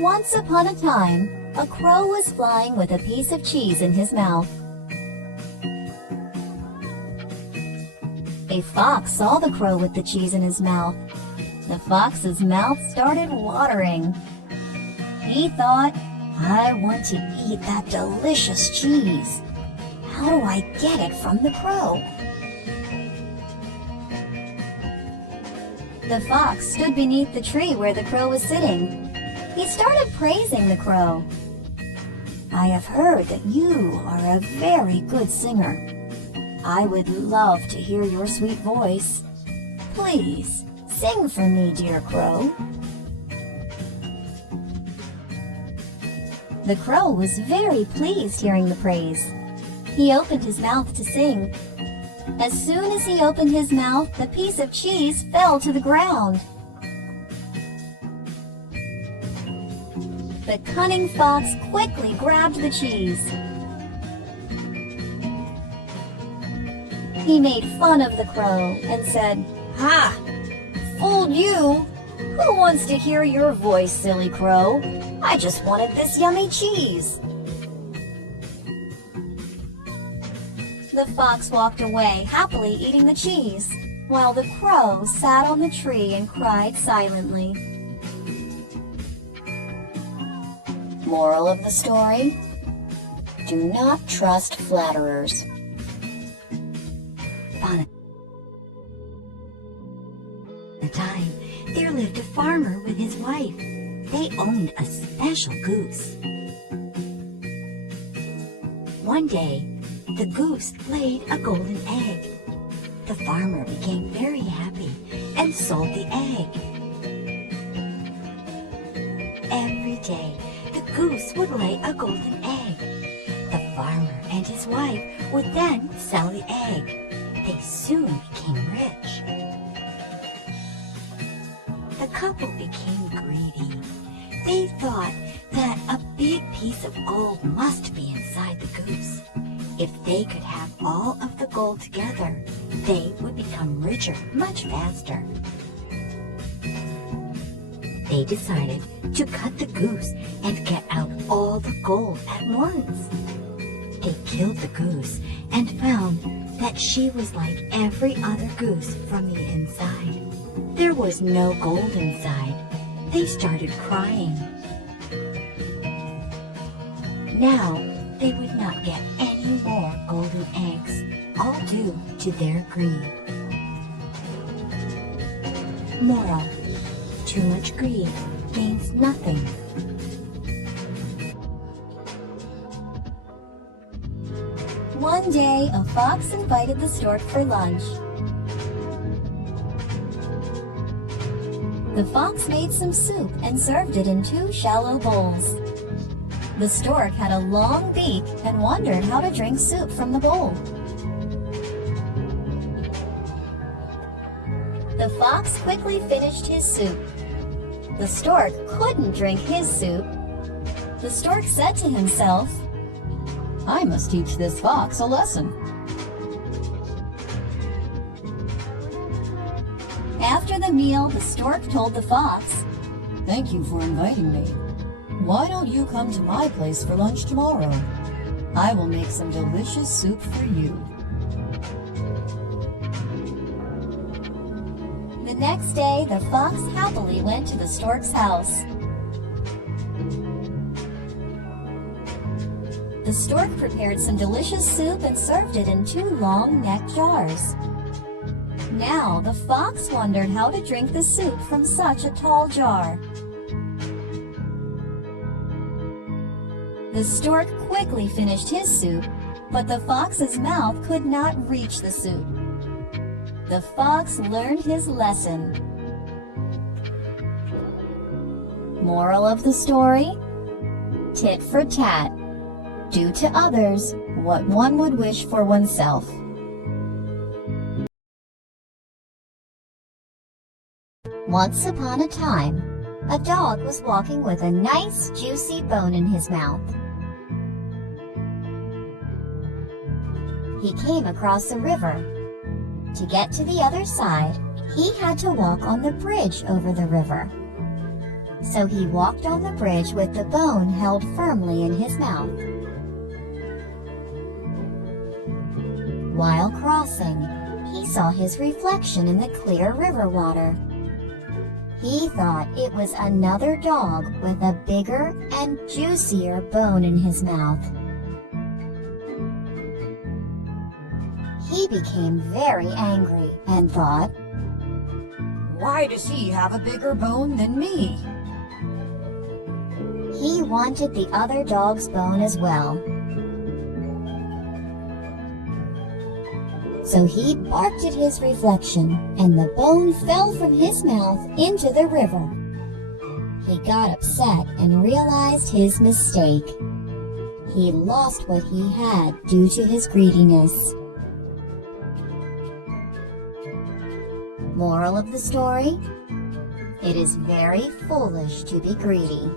Once upon a time, a crow was flying with a piece of cheese in his mouth. A fox saw the crow with the cheese in his mouth. The fox's mouth started watering. He thought, "I want to eat that delicious cheese. How do I get it from the crow?" The fox stood beneath the tree where the crow was sitting. He started praising the crow. "I have heard that you are a very good singer. I would love to hear your sweet voice. Please, sing for me, dear crow." The crow was very pleased hearing the praise. He opened his mouth to sing. As soon as he opened his mouth, the piece of cheese fell to the ground. The cunning fox quickly grabbed the cheese. He made fun of the crow and said, "Ha! Fooled you! Who wants to hear your voice, silly crow? I just wanted this yummy cheese." The fox walked away, happily eating the cheese, while the crow sat on the tree and cried silently. Moral of the story: do not trust flatterers. Upon a time, there lived a farmer with his wife. They owned a special goose. One day, the goose laid a golden egg. The farmer became very happy and sold the egg. Every day, the goose would lay a golden egg. The farmer and his wife would then sell the egg. They soon became rich. The couple became greedy. They thought that a big piece of gold must be inside the goose. If they could have all of the gold together, they would become richer much faster. They decided to cut the goose and get out all the gold at once. They killed the goose and found that she was like every other goose from the inside. There was no gold inside. They started crying. Now they would not get any more golden eggs, all due to their greed. Moral: too much greed means nothing. One day, a fox invited the stork for lunch. The fox made some soup and served it in 2 shallow bowls. The stork had a long beak and wondered how to drink soup from the bowl. The fox quickly finished his soup. The stork couldn't drink his soup. The stork said to himself, "I must teach this fox a lesson." After the meal, the stork told the fox, "Thank you for inviting me. Why don't you come to my place for lunch tomorrow? I will make some delicious soup for you." The next day, the fox happily went to the stork's house. The stork prepared some delicious soup and served it in 2 long-necked jars. Now the fox wondered how to drink the soup from such a tall jar. The stork quickly finished his soup, but the fox's mouth could not reach the soup. The fox learned his lesson. Moral of the story: tit for tat. Do to others what one would wish for oneself. Once upon a time, a dog was walking with a nice juicy bone in his mouth. He came across a river. To get to the other side, he had to walk on the bridge over the river. So he walked on the bridge with the bone held firmly in his mouth. While crossing, he saw his reflection in the clear river water. He thought it was another dog with a bigger and juicier bone in his mouth. He became very angry and thought, "Why does he have a bigger bone than me?" He wanted the other dog's bone as well. So he barked at his reflection, and the bone fell from his mouth into the river. He got upset and realized his mistake. He lost what he had due to his greediness. Moral of the story: it is very foolish to be greedy.